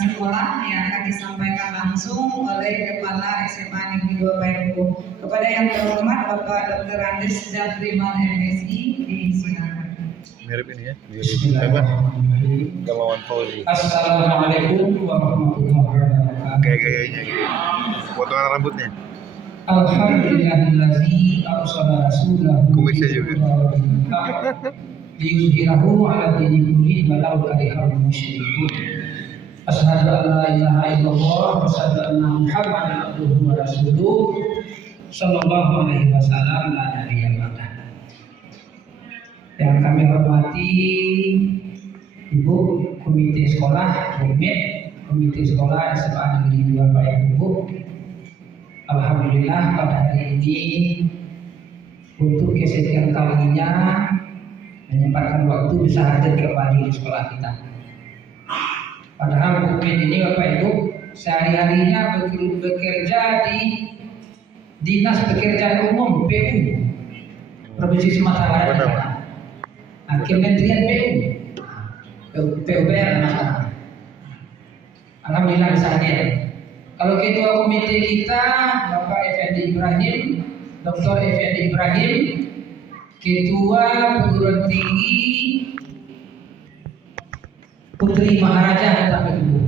sekolah yang akan disampaikan langsung oleh Kepala SMA Negeri 2 Payakumbuh. Kepada yang terhormat Bapak Dr. Andes Dafriman MSI, disilakan. Mirip ini ya, mirip apa? Gamawan Fauzi. Assalamualaikum warahmatullahi wabarakatuh. Kayak gayanya gitu. Potongan rambutnya. Alhamdulillahillazi arsala rasulahu Kumisnya juga. liyuzhirahu ala dini kulli walau karihal musyrikun. Asyhadu an la ilaha illallah wa asyhadu anna Muhammadan abduhu wa rasuluh sallallahu alaihi wasallam la nabiyya ba'dah. Yang kami hormati Ibu Komite Sekolah, Komite Sekolah SMA Negeri 2 Payakumbuh. Alhamdulillah pada hari ini untuk kesekian kalinya menyempatkan waktu bisa hadir kembali di sekolah kita. Padahal Bukmin ini Bapak Ibu sehari-harinya bekerja di Dinas Pekerjaan Umum PU Provinsi Sumatera Barat. Nah, Kementerian PUPR masalah. Alhamdulillah bisa hadir. Kalau ketua komite kita Bapak Effendi Ibrahim, Dr. Effendi Ibrahim, ketua perguruan tinggi Putri Maharaja Payakumbuh.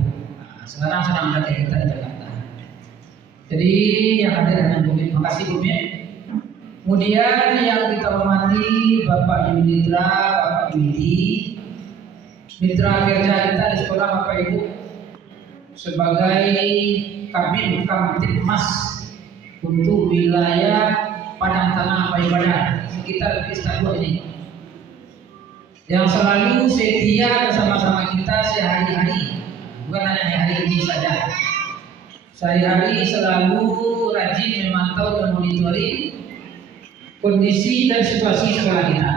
Sekarang sedang berada kita di Jakarta. Jadi yang hadir dengan Bumi, terima kasih Bumi. Kemudian yang kita hormati Bapak Yudhitra, Bapak Yudi, mitra kerja kita di sekolah Bapak Ibu sebagai Kabin Kamtibmas untuk wilayah Padang Tanah Payudara sekitar Pista 2 ini, yang selalu setia bersama-sama kita sehari-hari, bukan hanya hari ini saja. Sehari-hari selalu rajin memantau dan monitoring kondisi dan situasi sekolah kita,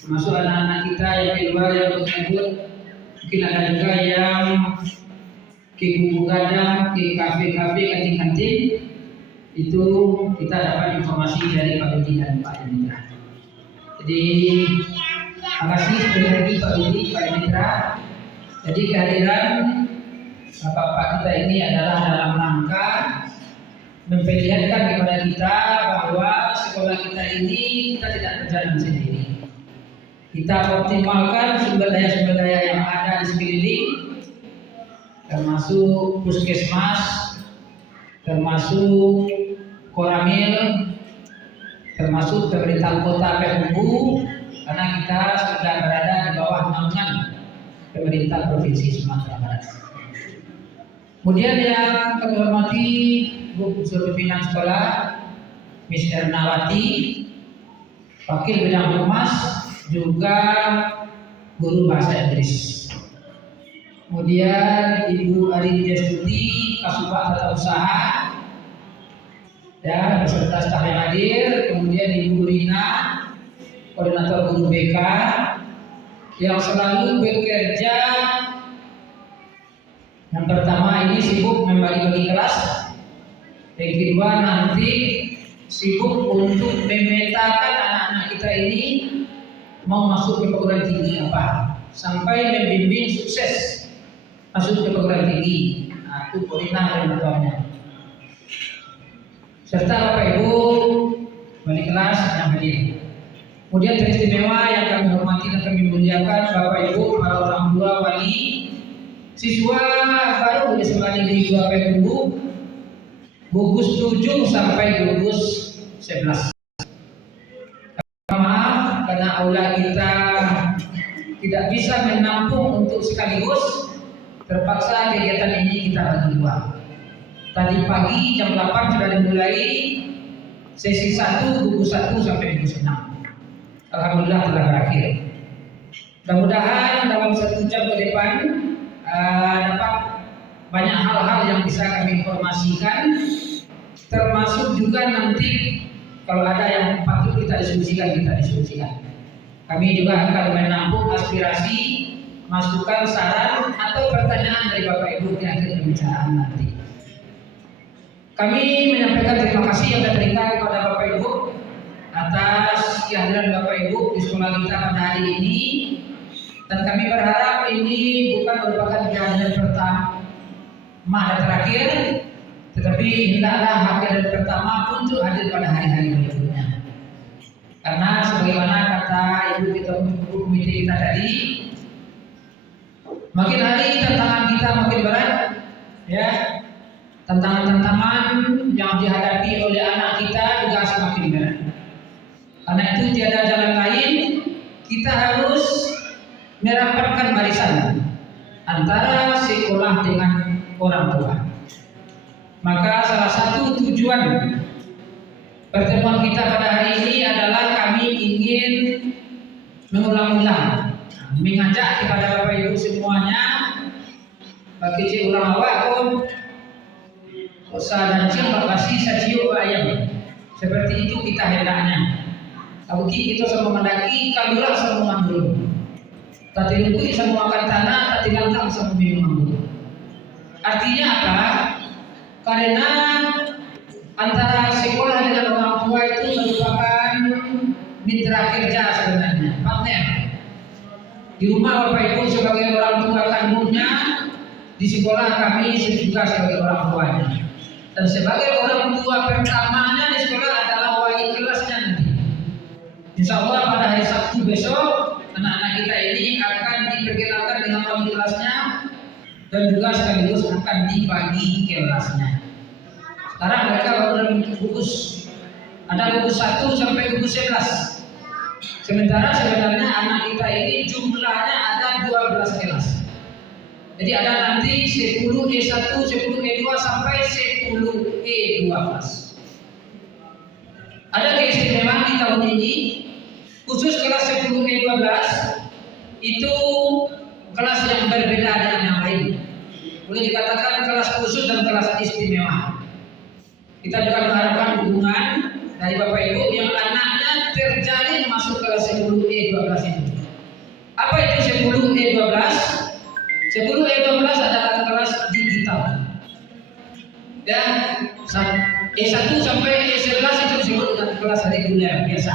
termasuk anak-anak kita yang di luar yang berkumpul. Mungkin ada juga yang ke Kubu Gadang, ke kafe-kafe, kantin-kantin. Itu kita dapat informasi dari Pak Yudi dan Pak Yudhitra. Jadi terima kasih sekali lagi Pak Yudi, Pak Yudhitra. Jadi kehadiran Bapak-bapak kita ini adalah dalam rangka memperlihatkan kepada kita bahwa sekolah kita ini kita tidak berjalan sendiri. Kita optimalkan sumber daya yang ada di sekeliling, termasuk puskesmas, termasuk Koramil, termasuk pemerintah kota Payakumbuh, karena kita sudah berada di bawah naungan pemerintah provinsi Sumatera Barat. Kemudian yang kami hormati Bu Unsur Pimpinan Sekolah, Miss Ernawati, Wakil Bidang Humas, juga Guru Bahasa Inggris. Kemudian Ibu Ari Destuti, Kasubag Tata Usaha, dan beserta staf yang hadir. Kemudian Ibu Rina, Koordinator Guru BK, yang selalu bekerja. Yang pertama ini sibuk membagi-bagi kelas. Yang kedua nanti sibuk untuk memetakan anak-anak kita ini mau masuk ke perguruan tinggi apa, sampai membimbing sukses masuk ke perguruan tinggi. Nah, itu koordinatornya. Serta Bapak Ibu wali kelas yang hadir. Kemudian teristimewa yang kami hormati dan kami muliakan Bapak Ibu para orang tua, wali, siswa baru di Sekolah Negeri 2 Payakumbuh, gugus 7 sampai gugus 11. Maaf karena aula kita tidak bisa menampung untuk sekaligus, terpaksa kegiatan ini kita bagi dua. Tadi pagi jam 8 sudah dimulai sesi 1, gugus 1 sampai gugus 6. Alhamdulillah telah berakhir. Mudah-mudahan dalam 1 jam ke depan dapat banyak hal-hal yang bisa kami informasikan, termasuk juga nanti kalau ada yang patut kita diskusikan, kita diskusikan. Kami juga akan menampung aspirasi, masukan, saran atau pertanyaan dari Bapak Ibu di akhir pembicaraan nanti. Kami menyampaikan terima kasih yang diberikan kepada Bapak Ibu atas kehadiran Bapak Ibu di sekolah kita pada hari ini. Dan kami berharap ini bukan merupakan kejadian pertama dan terakhir, tetapi hendaklah kejadian pertama untuk hadir pada hari-hari berikutnya. Karena sebagaimana kata ibu kita komite kita tadi, makin hari tantangan kita makin berat, ya. Tantangan-tantangan yang dihadapi oleh anak kita juga semakin berat. Karena itu tiada jalan lain, kita harus merapatkan barisan antara sekolah dengan orang tua. Maka salah satu tujuan pertemuan kita pada hari ini adalah kami ingin mengulang-ulang, mengajak kepada Bapak Ibu semuanya, bagi cik ulang awak pun usaha dan cik bakasi saciu ayam. Seperti itu kita hendaknya. Kalau kita semua mendaki, kalulah semua mandul. Tadi lupa semua makan tanah, tadi langkang semua minum mandul. Artinya apa? Karena antara sekolah dengan orang tua itu merupakan mitra kerja sebenarnya, partner. Di rumah Bapak Ibu sebagai orang tua kandungnya, di sekolah kami juga sebagai orang tuanya. Dan sebagai orang tua pertamanya di sekolah adalah wali kelasnya nanti. Insya Allah pada hari Sabtu besok anak-anak kita ini akan diperkenalkan dengan wali kelasnya dan juga sekaligus akan dibagi kelasnya. Sekarang mereka baru dalam gugus, ada gugus 1 sampai gugus 11. Sementara sebenarnya anak kita ini jumlahnya ada 12 kelas. Jadi ada nanti 10 E1, 10 E2 sampai 10 E12. Ada keistimewaan di tahun ini, khusus kelas 10 E12 itu kelas yang berbeda dengan yang lain. Boleh dikatakan kelas khusus dan kelas istimewa. Kita juga mengharapkan dukungan dari Bapak Ibu yang anaknya terjalin masuk kelas 10 E12 ini. Apa itu 10 E12? 10 E12 adalah kelas digital. Dan E1 sampai E11 itu disebut dengan kelas reguler biasa.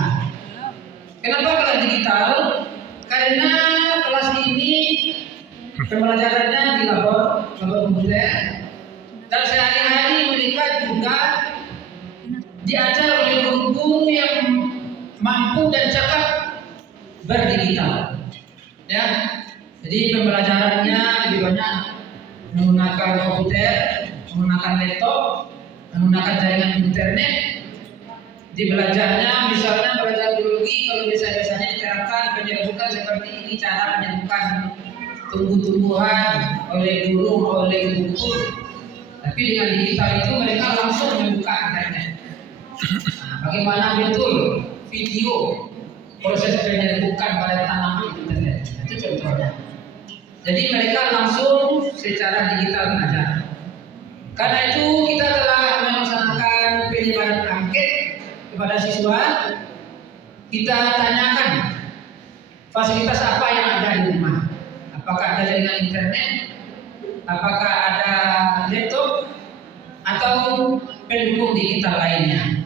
Kenapa kelas digital? Karena kelas ini pembelajarannya di labor komputer, dan sehari-hari mereka juga diajar oleh guru yang mampu dan cakap berdigital. Ya, jadi pembelajarannya lebih banyak menggunakan komputer, menggunakan laptop, menggunakan jaringan internet. Di belajarnya, misalnya belajar biologi, kalau biasanya diterapkan penyerbukan seperti ini, cara penyerbukan tumbuh-tumbuhan oleh burung, oleh kuku. Tapi dengan digital itu mereka langsung membuka internet. Nah, bagaimana betul video proses penyerbukan pada tanaman internet? Itu contohnya. Jadi mereka langsung secara digital belajar. Karena itu kita telah melaksanakan penyebaran angket kepada siswa. Kita tanyakan fasilitas apa yang ada di rumah. Apakah ada jaringan internet? Apakah ada laptop? Atau pendukung digital lainnya?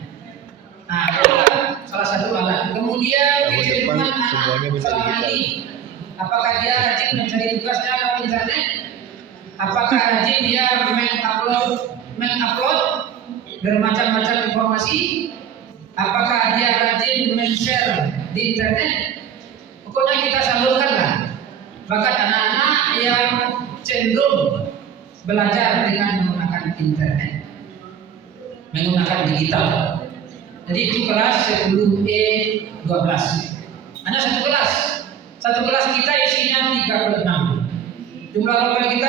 Nah, itulah salah satu alat. Kemudian kecenderungan anak selama ini, apakah dia rajin mencari tugasnya lewat internet? Apakah rajin dia mengupload bermacam-macam informasi? Apakah dia rajin men-share di internet? Pokoknya kita salurkanlah bakat anak-anak yang cenderung belajar dengan menggunakan internet, menggunakan digital. Jadi itu kelas 10E12. Hanya satu kelas. Satu kelas kita isinya 36. Jumlah korban kita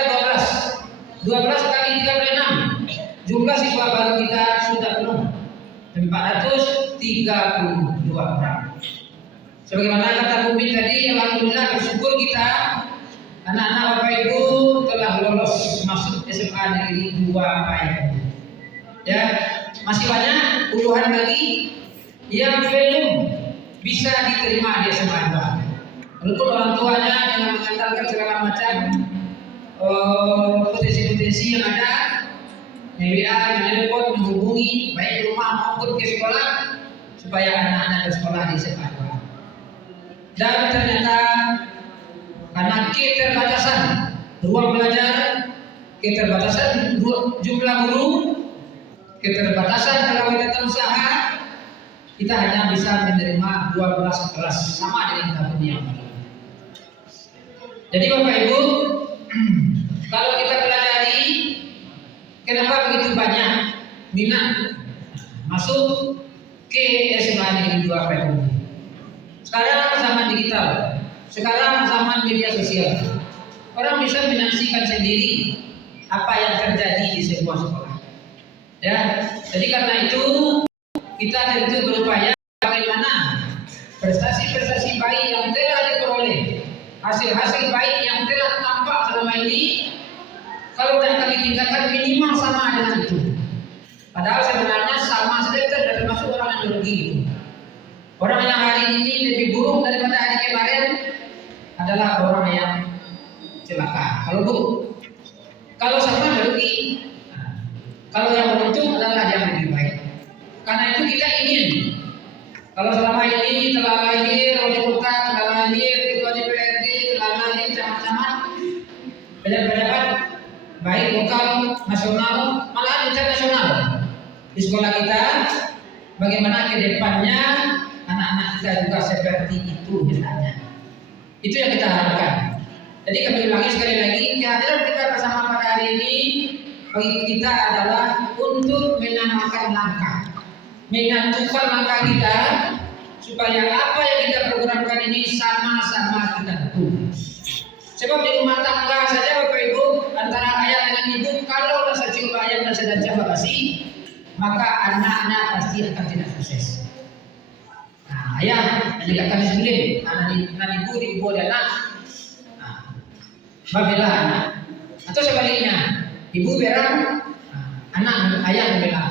12. 12 kali 36. Jumlah siswa baru kita sudah penuh 432 orang. Sebagaimana kata Bumi tadi, alhamdulillah bersyukur kita anak-anak Bapak Ibu telah lolos masuk SMA Negeri 2 Payung. Ya, masih banyak puluhan lagi yang belum bisa diterima di SMA 2. Walaupun orang tuanya dengan mengantarkan segala macam potensi-potensi yang ada, WA, telepon, menghubungi baik di rumah maupun ke sekolah supaya anak-anak bersekolah di SMA 2. Dan ternyata Karena keterbatasan ruang belajar, keterbatasan jumlah guru, keterbatasan pegawai tata usaha, kita hanya bisa menerima 12 kelas sama dengan tahun yang lalu. Jadi Bapak Ibu, kalau kita pelajari kenapa begitu banyak minat masuk ke SMA Negeri 2 Pemudi. Sekarang zaman digital, sekarang zaman media sosial, orang bisa menyaksikan sendiri apa yang terjadi di sebuah sekolah. Ya, jadi karena itu kita tentu berupaya bagaimana prestasi-prestasi baik yang telah diperoleh, hasil-hasil baik yang telah tampak selama ini, kalau tidak kami tingkatkan minimal sama dengan itu. Padahal sebenarnya sama saja kita sudah termasuk orang yang merugi itu. Orang yang hari ini lebih buruk daripada hari kemarin adalah orang yang celaka. Kalau buruk, kalau sama merugi. Kalau yang beruntung adalah yang lebih baik. Karena itu kita ingin, kalau selama ini telah lahir wali kota, telah lahir ketua DPRD, telah lahir camat-camat, pejabat-pejabat baik lokal, nasional, malah internasional di sekolah kita, bagaimana ke depannya anak-anak kita juga seperti itu hendaknya. Itu yang kita harapkan. Jadi kami ulangi sekali lagi, kehadiran kita bersama pada hari ini bagi kita adalah untuk menyamakan langkah, menyatukan langkah kita supaya apa yang kita programkan ini sama-sama kita dukung. Sebab di rumah tangga saja Bapak Ibu, antara ayah dengan ibu, kalau rasa cium ayam dan sedang basi, maka anaknya pasti akan tidak sukses. Nah, ayah menegakkan disiplin, anak ibu di ibu dan anak, babelah anak. Atau sebaliknya, ibu berang, anak ayah membela.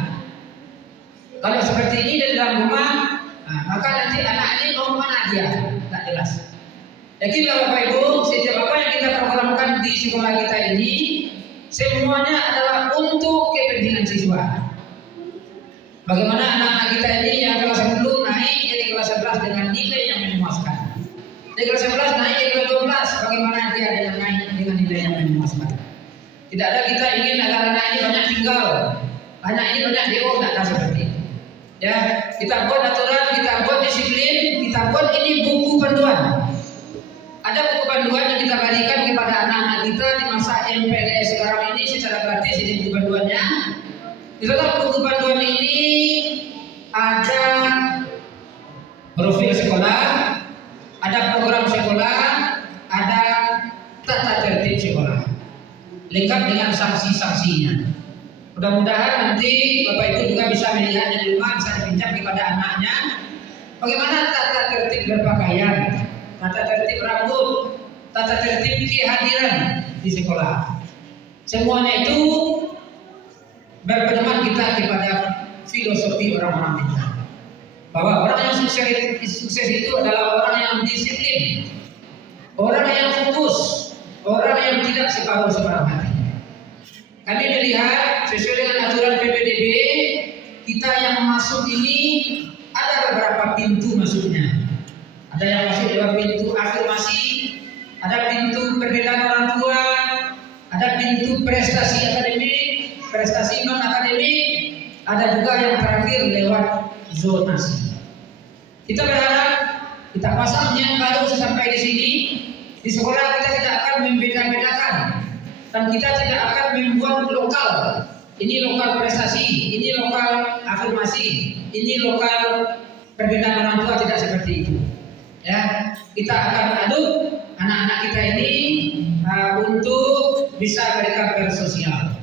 Kalau seperti ini di dalam rumah, maka nanti anak ini mau kemana dia, tak jelas. Yakinlah Bapak Ibu, setiap apa yang kita programkan di sekolah kita ini, semuanya adalah untuk kepentingan siswa. Bagaimana anak-anak kita ini yang kelas 10 naik jadi kelas 11 dengan nilai yang memuaskan. Di kelas 11 naik ke kelas 12, bagaimana dia yang naik dengan nilai yang memuaskan. Tidak ada kita ingin agar anak ini banyak tinggal, anak ini banyak DO, tidak ada seperti itu. Ya, kita buat aturan, kita buat disiplin, kita buat ini buku panduan. Ada buku panduan yang kita berikan kepada anak-anak kita di masa MPLS sekarang ini secara gratis, ini buku panduannya. Di dalam buku panduan ini ada profil sekolah, ada program sekolah, ada tata tertib sekolah, lengkap dengan sanksi-sanksinya. Mudah-mudahan nanti Bapak Ibu juga bisa melihat di rumah, bisa dipinjam kepada anaknya bagaimana tata tertib berpakaian, tata tertib rambut, tata tertib kehadiran di sekolah. Semuanya itu berpedoman kita kepada filosofi orang-orang kita, bahwa orang yang sukses itu adalah orang yang disiplin, orang yang fokus, orang yang tidak separuh-separuh hati. Kami melihat sesuai dengan aturan PPDB, kita yang masuk ini ada beberapa pintu masuknya. Ada yang masuk lewat pintu afirmasi, ada pintu perbedaan orang tua, ada pintu prestasi akademik, prestasi non akademik, ada juga yang terakhir lewat zonasi. Kita berharap kita pasang yang baru sampai di sini. Di sekolah kita tidak akan membeda-bedakan dan kita tidak akan membuat lokal. Ini lokal prestasi, ini lokal afirmasi, ini lokal perbedaan orang tua, tidak seperti itu. Ya, kita akan aduk anak-anak kita ini untuk bisa mereka bersosial.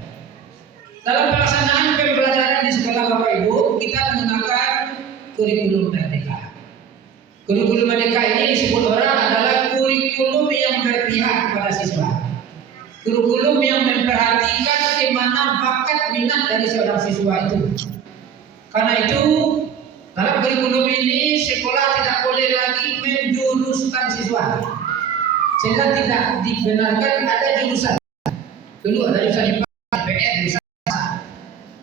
Dalam pelaksanaan pembelajaran di sekolah Bapak Ibu, kita menggunakan kurikulum merdeka. Kurikulum merdeka ini disebut orang adalah kurikulum yang berpihak kepada siswa. Kurikulum yang memperhatikan bagaimana bakat minat dari seorang siswa itu. Karena itu, dalam kurikulum ini sekolah tidak boleh lagi menjuruskan siswa, sehingga tidak dibenarkan ada jurusan. Dulu ada jurusan IPA, IPS, jurusan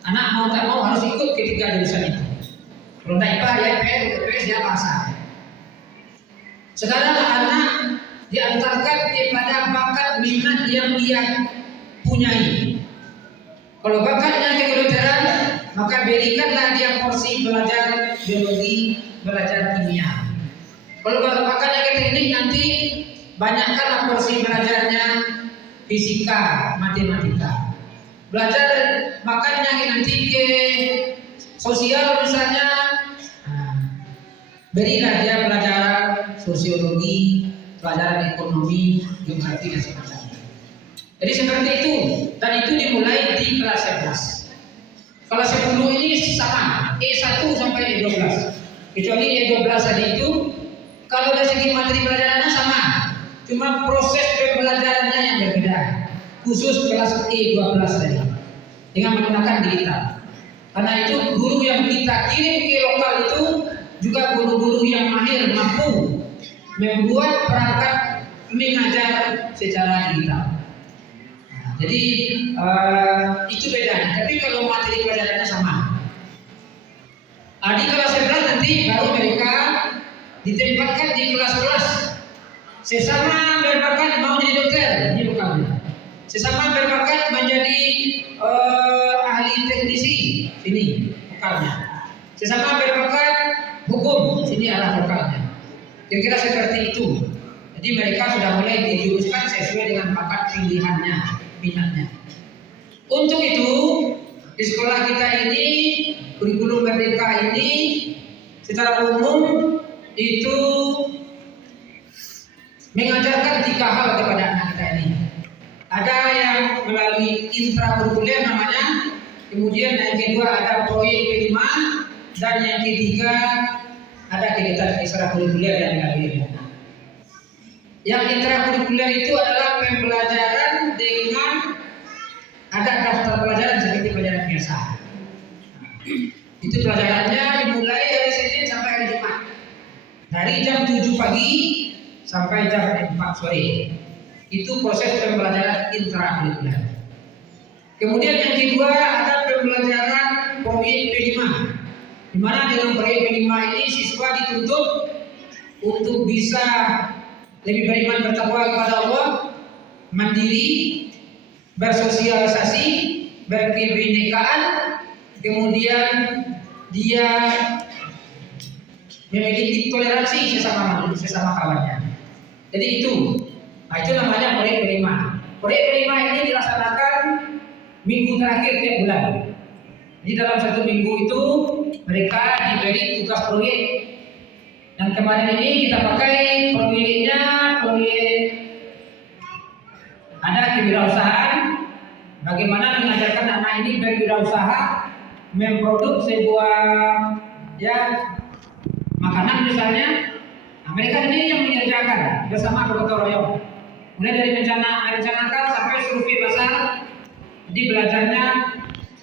anak mau tak mau harus ikut ketiga jurusan itu. Kalau tidak IPA, ya IPS, IPS, ya bahasa. Sekarang anak diantarkan kepada bakat minat yang dia punyai. Kalau bakatnya kedokteran, maka berikanlah dia porsi belajar biologi, belajar kimia. Kalau bakatnya ke teknik, nanti banyakkanlah porsi belajarnya fisika, matematika. Belajar makanya nanti ke sosial misalnya, berilah dia pelajaran sosiologi, pelajaran ekonomi, geografi dan sebagainya. Jadi seperti itu, dan itu dimulai di kelas 11. Kelas 10 ini sama, E1 sampai E12. Kecuali E12 tadi itu, kalau dari segi materi pelajarannya sama, cuma proses pembelajarannya yang berbeda. Khusus kelas E12 tadi, dengan menggunakan digital. Karena itu guru yang kita kirim ke lokal itu juga guru-guru yang mahir, mampu membuat perangkat mengajar secara digital. Jadi itu bedanya. Tapi kalau materi pelajarannya sama. Di kelas 11 nanti baru mereka ditempatkan di kelas-kelas sesama berbakat mau jadi dokter, ini bukan. Sesama berbakat menjadi ahli teknisi, sini vokalnya. Sesama berbakat hukum, sini arah vokalnya. Kira-kira seperti itu. Jadi mereka sudah mulai dijuruskan sesuai dengan bakat pilihannya, minatnya. Untuk itu di sekolah kita ini, kurikulum merdeka ini secara umum itu mengajarkan 3 hal kepada anak kita ini. Ada yang melalui intrakurikuler namanya, kemudian yang kedua ada proyek kelima, dan yang ketiga ada kegiatan ekstrakurikuler yang dilalui. Yang intrakurikuler itu adalah pembelajaran dengan ada daftar pelajaran seperti pelajaran biasa. Itu pelajarannya dimulai dari Senin sampai hari Jumat, dari jam 7 pagi sampai jam 4 sore. Itu proses pembelajaran intrakurikuler. Kemudian yang kedua ada pembelajaran proyek P5, di mana dengan proyek P5 ini siswa dituntut untuk bisa lebih beriman bertakwa kepada Allah, mandiri, bersosialisasi, berkebinekaan, kemudian dia memiliki toleransi sesama kawannya. Jadi itu namanya proyek P5. Proyek P5 ini dilaksanakan minggu terakhir tiap bulan. Di dalam 1 minggu itu mereka diberi tugas proyek. Yang kemarin ini kita pakai proyeknya ada kewirausahaan. Bagaimana mengajarkan anak ini berwirausaha, memproduk sebuah makanan misalnya. Nah, mereka sendiri yang mengerjakan bersama gotong royong. Mulai dari merencanakan sampai survei pasar. Jadi belajarnya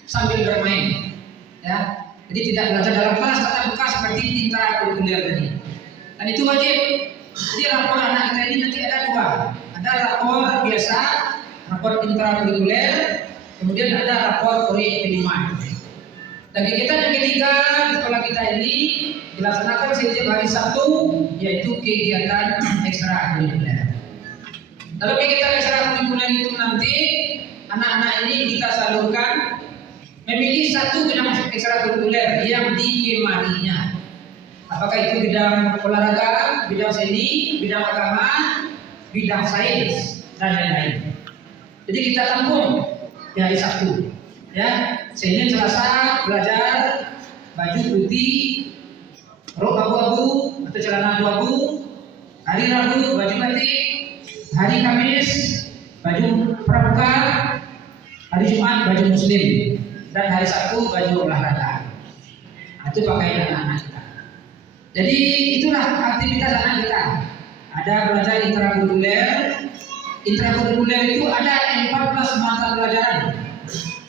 sambil bermain, ya. Jadi tidak belajar dalam kelas tatap muka seperti intrakurikuler tadi. Dan itu wajib. Jadi rapor anak kita ini nanti ada 2. Ada rapor biasa, rapor intrakurikuler, kemudian ada rapor proyek P5. Dan kegiatan yang ketiga di sekolah kita ini dilaksanakan setiap hari Sabtu, yaitu kegiatan ekstrakurikuler. Dalam kegiatan ekstrakurikuler itu nanti anak-anak ini kita salurkan memilih 1 bidang ekstrakurikuler yang digemarinya. Apakah itu bidang olahraga, bidang seni, bidang agama, bidang sains, dan lain-lain. Jadi kita tampung di hari Sabtu. Ya, Senin Selasa belajar baju putih, rok abu-abu atau celana abu-abu. Hari Rabu baju batik, hari Kamis baju pramuka, hari Jumat baju muslim, dan hari Sabtu baju olahraga. Itu pakaian anak-anak kita. Jadi itulah aktivitas anak kita. Ada belajar intrakurikuler. Intrakurikuler itu ada 14 mata pelajaran.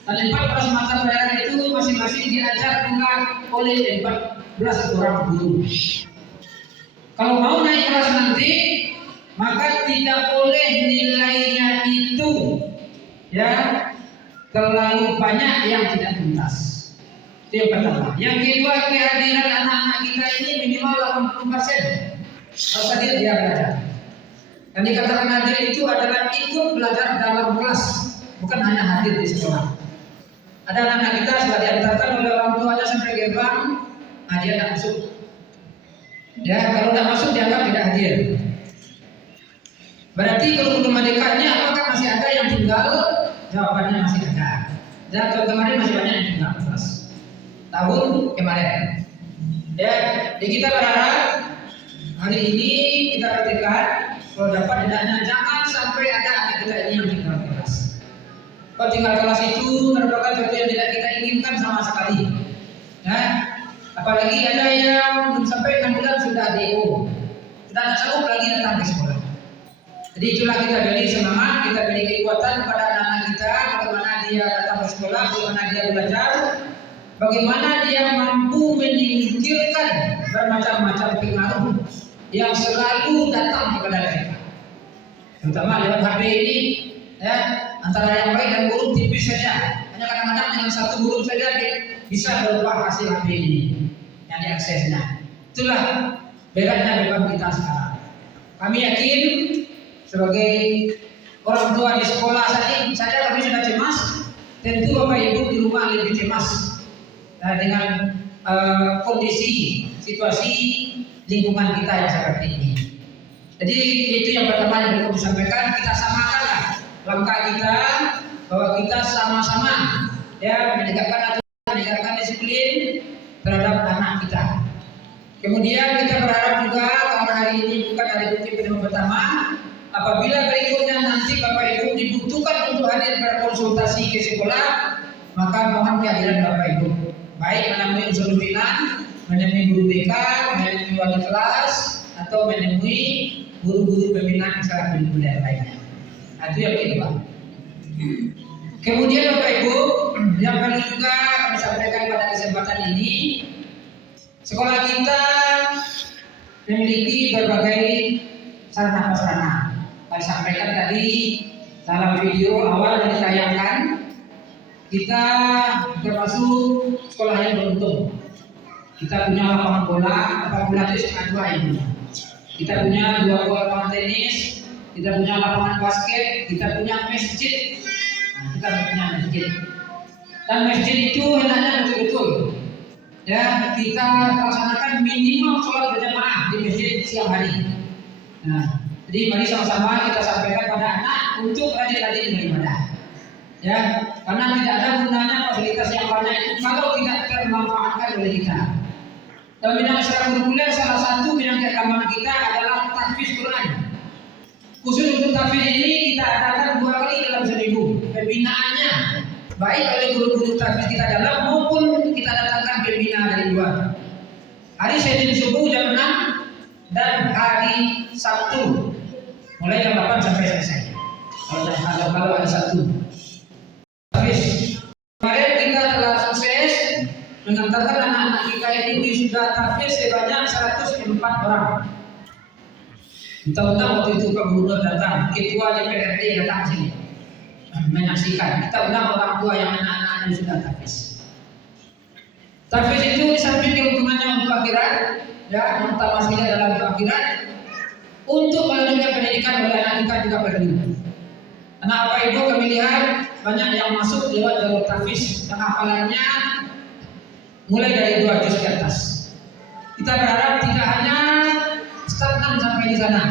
Dan 14 mata pelajaran itu masing-masing diajar pula oleh 14 orang guru. Kalau mau naik kelas nanti, maka tidak boleh nilainya itu terlalu banyak yang tidak tuntas. Itu yang pertama. Yang kedua, kehadiran anak-anak kita ini minimal 80%. Harus hadir dia belajar. Dan dikatakan hadir itu adalah ikut belajar dalam kelas, bukan hanya hadir di sekolah. Ada anak-anak kita sudah diantarkan oleh orang tuanya sampai gerbang, dia tidak masuk. Ya, kalau tidak masuk dianggap tidak hadir. Berarti kalau belum dekatnya, apakah masih ada yang tinggal? Jawabannya masih ada. Dan tahun kemarin masih banyak yang tinggal kelas. Tahun kemarin. Ya, jadi kita berharap hari ini kita praktikkan. Kalau dapat hendaknya jangan sampai ada anak kita ini yang tinggal kelas. Kalau tinggal kelas itu merupakan sesuatu yang tidak kita inginkan sama sekali. Ya, apalagi ada yang belum sampai 6 bulan sudah DO, sudah tidak sanggup lagi datang ke sekolah. Jadi itulah kita beri semangat, kita beri kekuatan kepada anak-anak kita, bagaimana dia datang ke sekolah, bagaimana dia belajar, bagaimana dia mampu menyingkirkan bermacam-macam pengaruh yang selalu datang kepada mereka, terutama lewat HP ini. Ya, antara yang baik dan buruk tipis saja. Hanya kadang-kadang dengan satu buruk saja bisa berubah hasil HP ini yang diaksesnya. Itulah beratnya beban kita sekarang. Kami yakin sebagai orang tua di sekolah saja kami sudah cemas. Tentu Bapak Ibu di rumah lebih cemas dengan kondisi situasi lingkungan kita yang seperti ini. Jadi itu yang pertama yang perlu disampaikan, kita samakanlah langkah kita, bahwa kita sama-sama ya menegakkan aturan, menegakkan disiplin terhadap anak kita. Kemudian kita berharap juga karena hari ini bukan hari cuti pertemuan pertama, apabila berikutnya nanti Bapak Ibu dibutuhkan untuk hadir berkonsultasi ke sekolah, maka mohon kehadiran Bapak Ibu, baik menemui unsur pimpinan, menemui guru BK, menemui wali kelas, atau menemui guru-guru pembinaan ekstrakurikuler lainnya. Itu yang kedua. Kemudian Bapak Ibu, yang perlu juga kami sampaikan pada kesempatan ini, sekolah kita memiliki berbagai sarana prasarana. Saya sampaikan tadi dalam video awal yang ditayangkan, kita termasuk sekolah yang beruntung. Kita punya lapangan bola, lapangan bola itu cuma 2 ini. Kita punya 2 buah lapangan tenis, kita punya lapangan basket, kita punya masjid. Kita punya masjid. Dan masjid itu hendaknya betul-betul ya kita laksanakan minimal sholat berjamaah di masjid siang hari. Nah, jadi mari sama-sama kita sampaikan pada anak untuk rajin-rajin beribadah. Ya, karena tidak ada gunanya fasilitas yang banyak itu kalau tidak termanfaatkan oleh kita. Dalam bidang ekstrakurikuler salah satu bidang keagamaan kita adalah tahfiz Quran. Khusus untuk tahfiz ini kita adakan 2 kali dalam seminggu pembinaannya, baik oleh guru-guru tahfiz kita dalam maupun kita datangkan pembina dari luar. Hari Senin subuh jam 6 dan hari Sabtu mulai jam 8 sampai selesai. Kalau ada Sabtu. Tahfiz. Kemarin kita telah sukses mengantarkan anak-anak kita ini sudah tahfiz sebanyak 104 orang. Undang-undang waktu itu Pak Gubernur datang, Ketua DPRD datang sini menyaksikan. Kita undang orang tua yang anak-anak yang sudah tahfiz. Tahfiz itu di samping keuntungannya untuk akhirat, ya, yang utama sekali adalah untuk akhirat, untuk melanjutkan pendidikan oleh anak kita juga perlu. Karena Bapak Ibu kami lihat banyak yang masuk lewat jalur tahfiz yang hafalannya mulai dari 2 juz ke atas. Kita berharap tidak hanya stagnan sampai di sana.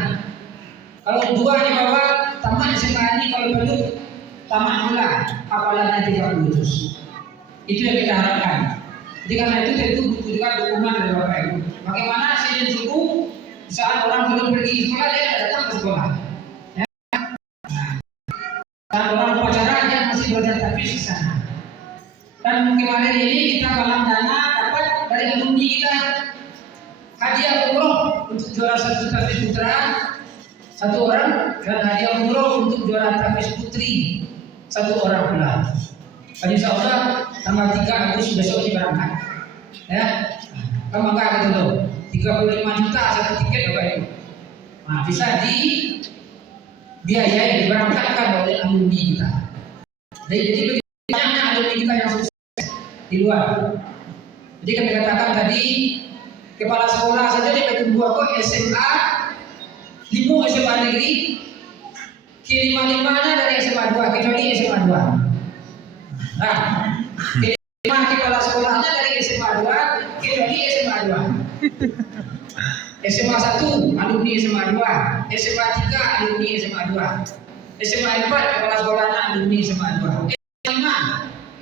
Kalau 2 di bawah tamat SMA ini, kalau perlu tamat pula hafalannya 30 juz. Itu yang kita harapkan. Jadi karena itu tentu butuh juga dukungan dari Bapak Ibu. Bagaimana Senin subuh saat orang belum pergi sekolah dia datang ke sekolah. Ya. Saat orang upacara dia masih belajar tahfiz di sana. Dan kemarin ini kita galang dana dapat dari alumni kita hadiah umroh untuk juara 1 tahfiz putra 1 orang dan hadiah umroh untuk juara tahfiz putri 1 orang pula. Dan insya Allah tanggal 3 Agustus besok ini berangkat. Ya, kamu enggak gitu loh. 35 juta 1 tiket Bapak Ibu. Nah, bisa dibiayai diberangkatkan oleh alumni kita. Jadi banyaknya alumni kita yang sukses di luar. Jadi kami katakan tadi kepala sekolah saja di Kedung Buah kok SMA Limo SMA negeri, kelima-limanya dari SMA 2 kecuali SMA 2. Nah, kelima kepala sekolahnya dari SMA 2 kecuali SMA 2. SMA 1 alumni SMA 2, SMA 3 alumni SMA 2, SMA 4 kepala sekolahnya alumni SMA 2, SMA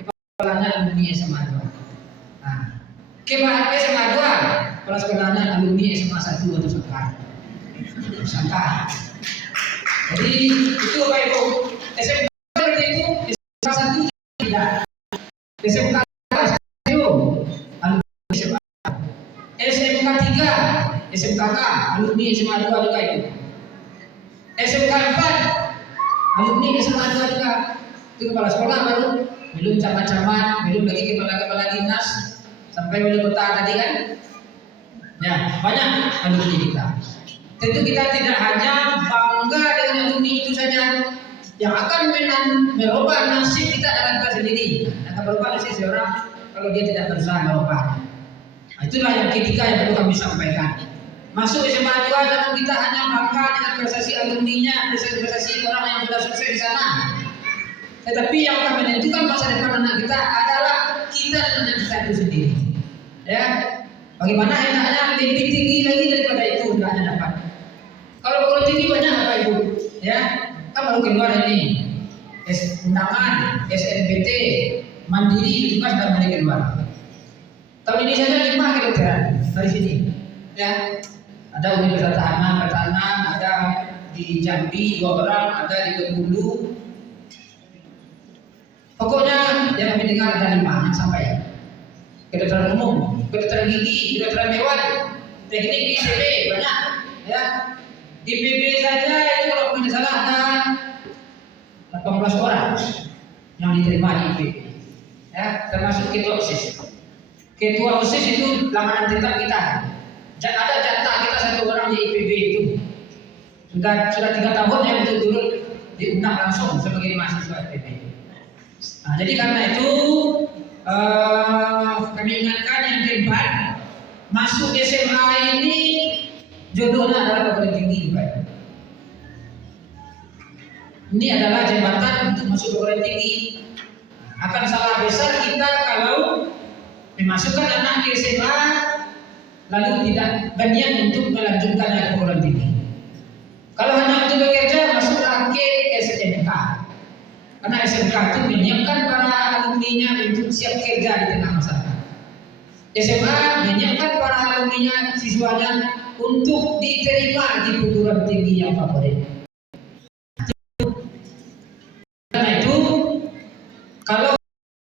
5 kepala sekolahnya alumni SMA 2. Nah, SMA 2 kepala sekolahnya alumni SMA 1 atau sangka. Jadi itu Bapak Ibu, SMA seperti itu, SMA 1 tidak, SMK itu alumni SMA, SMK 3 SMKK alumni SMA 2 juga itu, SMK 4 alumni SMA 2 juga. Itu kepala sekolah baru, belum camat-camat, belum lagi kepala-kepala dinas, sampai wali kota tadi kan. Ya, banyak alumni kita. Tentu kita tidak hanya bangga dengan alumni itu saja yang akan merubah nasib kita dalam kita sendiri. Akan berubah nasib seorang kalau dia tidak berusaha merubah. Nah, itulah yang ketiga yang perlu kami sampaikan. Masuk SMA 2 jangan kita hanya bangga dengan prestasi alumninya, prestasi orang yang sudah sukses di sana. Tetapi yang akan menentukan masa depan anak kita adalah kita dan anak kita itu sendiri. Ya, bagaimana enaknya lebih tinggi lagi daripada itu enaknya dapat. Kalau perguruan tinggi banyak Bapak Ibu, ya, kan baru keluar ini undangan, SNBT, mandiri juga sudah mulai keluar. Tahun ini saja 5 kedokteran dari sini, ya. Ada Universitas Pertahanan, ada di Jambi 2 orang, ada di Bengkulu. Pokoknya yang kami dengar ada 5 yang sampai. Kedokteran umum, kedokteran gigi, kedokteran hewan, teknik IPB banyak, ya. IPB saja itu kalau tidak salah ada 18 orang yang diterima di IPB, ya, termasuk ketua OSIS. Ketua OSIS itu langganan tetap kita. Ada jatah kita 1 orang di IPB itu. Sudah 3 tahun ya betul-betul diundang langsung sebagai mahasiswa IPB. Nah, jadi karena itu kami ingatkan yang keempat, masuk SMA ini jodohnya adalah perguruan tinggi, Pak. Ini adalah jembatan untuk masuk perguruan tinggi. Akan salah besar kita kalau memasukkan anak di SMA lalu tidak berniat untuk melanjutkan ke perguruan tinggi. Kalau hanya untuk bekerja, masuklah ke SMK. Karena SMK itu menyiapkan para alumninya untuk siap kerja di tengah masyarakat. SMA menyiapkan para alumninya, siswanya untuk diterima di perguruan tinggi yang favorit.